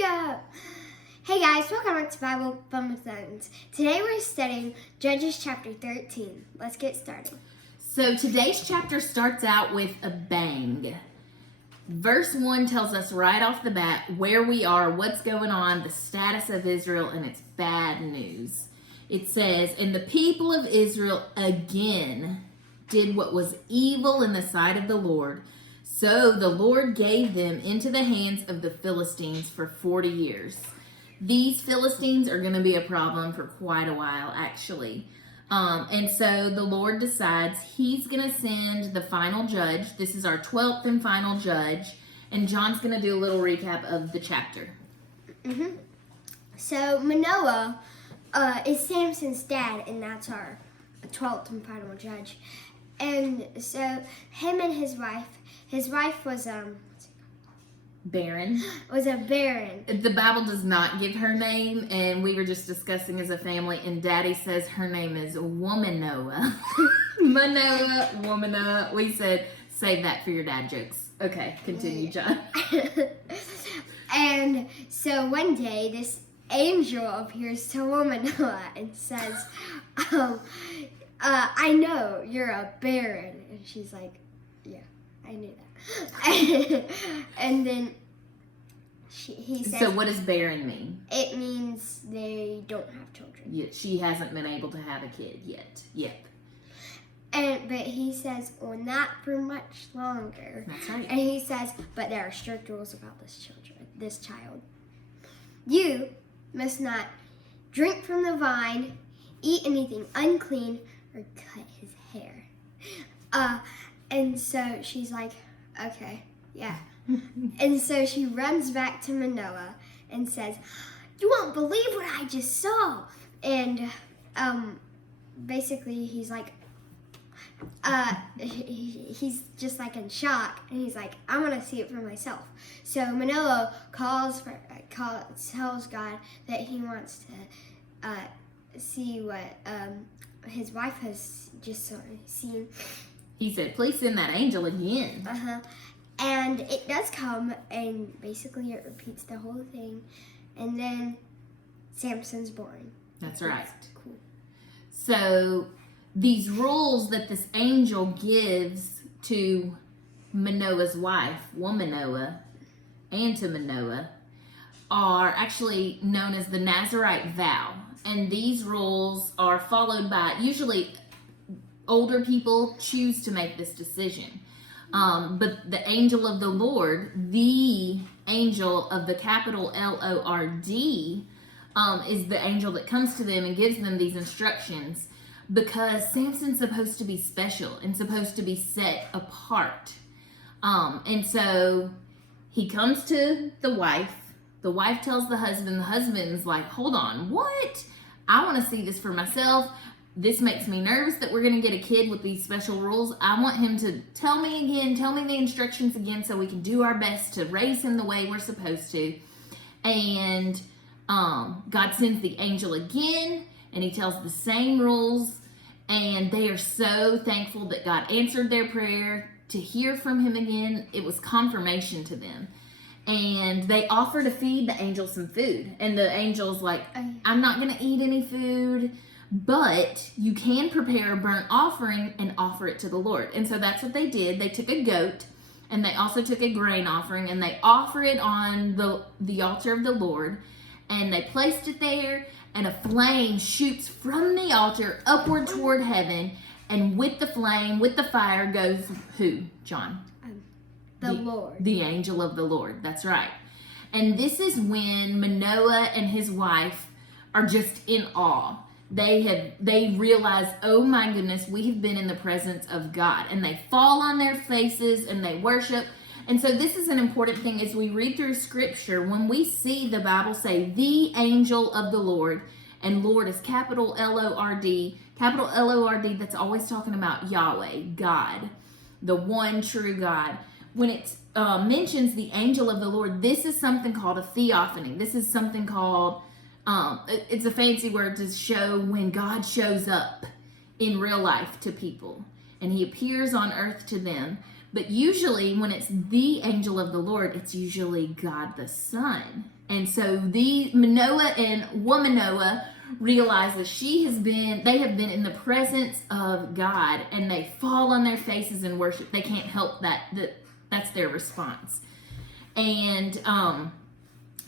go! Hey guys, welcome back to Bible Fun with Friends. Today we're studying Judges chapter 13. Let's get started. So today's chapter starts out with a bang. Verse 1 tells us right off the bat where we are, what's going on, the status of Israel, and it's bad news. It says, "And the people of Israel again did what was evil in the sight of the Lord. So the Lord gave them into the hands of the Philistines for 40 years. These Philistines are going to be a problem for quite a while, actually. And so the Lord decides he's going to send the final judge. This is our 12th and final judge. And John's going to do a little recap of the chapter. So Manoah is Samson's dad, and that's our 12th and final judge. And so him and his wife was Barren. Was a barren. The Bible does not give her name, and we were just discussing as a family, and Daddy says her name is Womanoah. Manoah, Womanoah. We said, save that for your dad jokes. Okay, continue, John. And so one day, this angel appears to Womanoah and says, I know you're a barren. And she's like, yeah, I knew that. And then he says... So what does barren mean? It means they don't have children. Yeah, she hasn't been able to have a kid yet. But he says, well, not for much longer. That's right. And he says, but there are strict rules about this child. You must not drink from the vine, eat anything unclean, or cut his hair. And so she's like, okay, yeah. And so she runs back to Manoah and says, you won't believe what I just saw. And basically he's like, he's just like in shock, and he's like, I want to see it for myself. So Manoah tells God that he wants to see what his wife has just seen. He said, please send that angel again. And it does come, and basically it repeats the whole thing, and then Samson's born. That's right. Cool. So these rules that this angel gives to Manoah's wife, Womanoah, and to Manoah, are actually known as the Nazirite vow. And these rules are followed by, usually older people choose to make this decision. But the angel of the Lord, the angel of the capital L-O-R-D, is the angel that comes to them and gives them these instructions, because Samson's supposed to be special and supposed to be set apart. And so he comes to the wife. The wife tells the husband's like, hold on, what? I want to see this for myself. This makes me nervous that we're going to get a kid with these special rules. I want him to tell me the instructions again so we can do our best to raise him the way we're supposed to. And God sends the angel again, and he tells the same rules, and they are so thankful that God answered their prayer to hear from him again. It was confirmation to them. And they offer to feed the angel some food. And the angel's like, I'm not going to eat any food, but you can prepare a burnt offering and offer it to the Lord. And so that's what they did. They took a goat, and they also took a grain offering, and they offer it on the altar of the Lord. And they placed it there, and a flame shoots from the altar upward toward heaven. And with the flame, with the fire goes who, John? The Lord. The angel of the Lord. That's right. And this is when Manoah and his wife are just in awe. They realize, oh my goodness, we have been in the presence of God. And they fall on their faces and they worship. And so this is an important thing as we read through scripture. When we see the Bible say the angel of the Lord, and Lord is capital L-O-R-D, that's always talking about Yahweh, God, the one true God. When it mentions the angel of the Lord, this is something called a theophany. This is something called, it's a fancy word to show when God shows up in real life to people, and he appears on earth to them. But usually when it's the angel of the Lord, it's usually God the Son. And so the Manoah and Womanoah realizes they have been in the presence of God, and they fall on their faces and worship. They can't help that's their response. And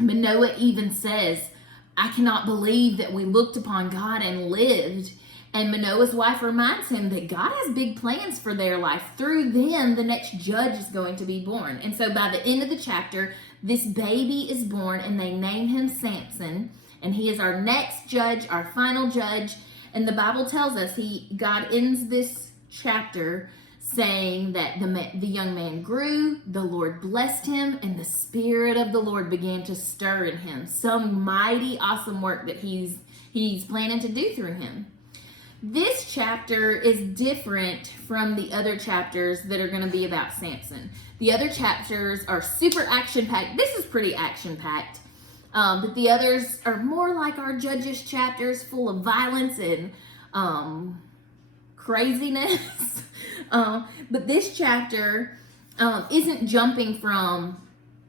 Manoah even says, I cannot believe that we looked upon God and lived. And Manoah's wife reminds him that God has big plans for their life. Through them, the next judge is going to be born. And so by the end of the chapter, this baby is born, and they name him Samson. And he is our next judge, our final judge. And the Bible tells us God ends this chapter saying that the young man grew, the Lord blessed him, and the Spirit of the Lord began to stir in him. Some mighty, awesome work that he's planning to do through him. This chapter is different from the other chapters that are going to be about Samson. The other chapters are super action-packed. This is pretty action-packed. But the others are more like our Judges chapters, full of violence and craziness. But this chapter isn't jumping from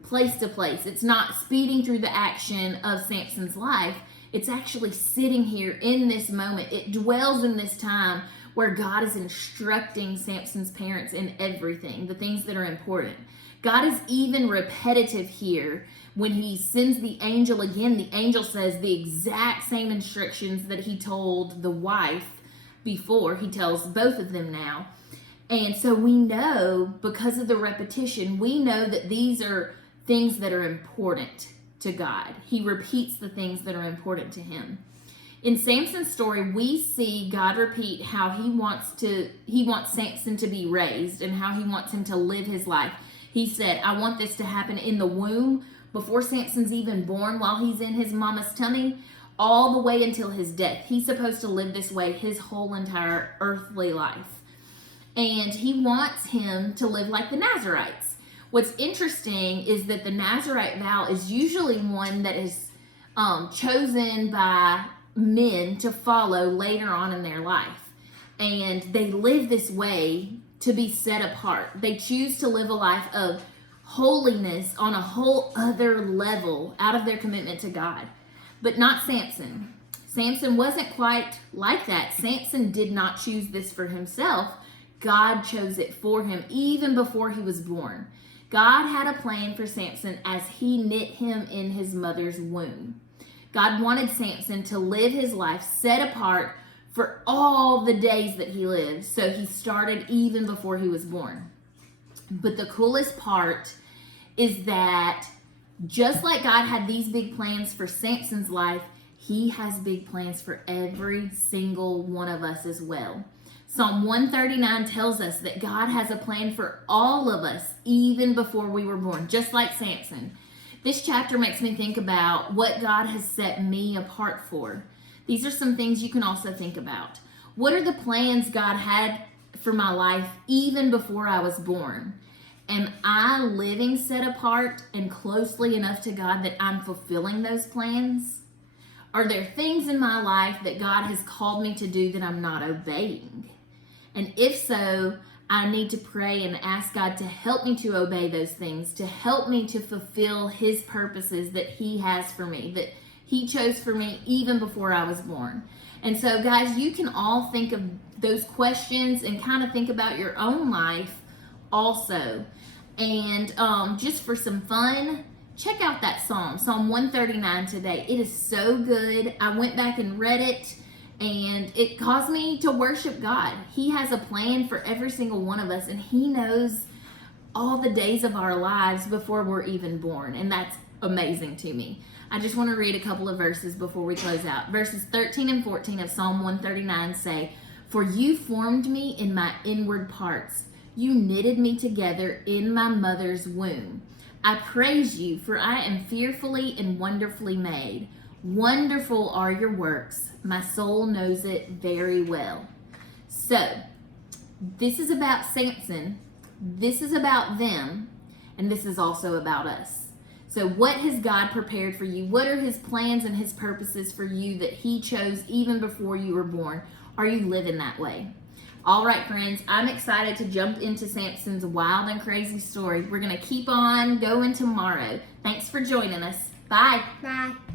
place to place. It's not speeding through the action of Samson's life. It's actually sitting here in this moment. It dwells in this time where God is instructing Samson's parents in everything, the things that are important. God is even repetitive here. When he sends the angel again, the angel says the exact same instructions that he told the wife before. He tells both of them now. And so we know, because of the repetition, we know that these are things that are important to God. He repeats the things that are important to him. In Samson's story, we see God repeat how he wants Samson to be raised and how he wants him to live his life. He said, I want this to happen in the womb, before Samson's even born, while he's in his mama's tummy, all the way until his death. He's supposed to live this way his whole entire earthly life. And he wants him to live like the Nazarites. What's interesting is that the Nazarite vow is usually one that is chosen by men to follow later on in their life. And they live this way to be set apart. They choose to live a life of holiness on a whole other level out of their commitment to God. But not Samson. Samson wasn't quite like that. Samson did not choose this for himself. God chose it for him even before he was born. God had a plan for Samson as he knit him in his mother's womb. God wanted Samson to live his life set apart for all the days that he lived. So he started even before he was born. But the coolest part is that just like God had these big plans for Samson's life, he has big plans for every single one of us as well. Psalm 139 tells us that God has a plan for all of us even before we were born, just like Samson. This chapter makes me think about what God has set me apart for. These are some things you can also think about. What are the plans God had for my life even before I was born? Am I living set apart and closely enough to God that I'm fulfilling those plans? Are there things in my life that God has called me to do that I'm not obeying? And if so, I need to pray and ask God to help me to obey those things, to help me to fulfill his purposes that he has for me, that he chose for me even before I was born. And so, guys, you can all think of those questions and kind of think about your own life also. And just for some fun, check out that Psalm 139 today. It is so good. I went back and read it, and it caused me to worship God. He has a plan for every single one of us, and he knows all the days of our lives before we're even born, and that's amazing to me. I just want to read a couple of verses before we close out. Verses 13 and 14 of Psalm 139 say, "For you formed me in my inward parts. You knitted me together in my mother's womb. I praise you, for I am fearfully and wonderfully made. Wonderful are your works. My soul knows it very well." So, this is about Samson. This is about them. And this is also about us. So what has God prepared for you? What are his plans and his purposes for you that he chose even before you were born? Are you living that way? All right, friends, I'm excited to jump into Samson's wild and crazy story. We're going to keep on going tomorrow. Thanks for joining us. Bye. Bye.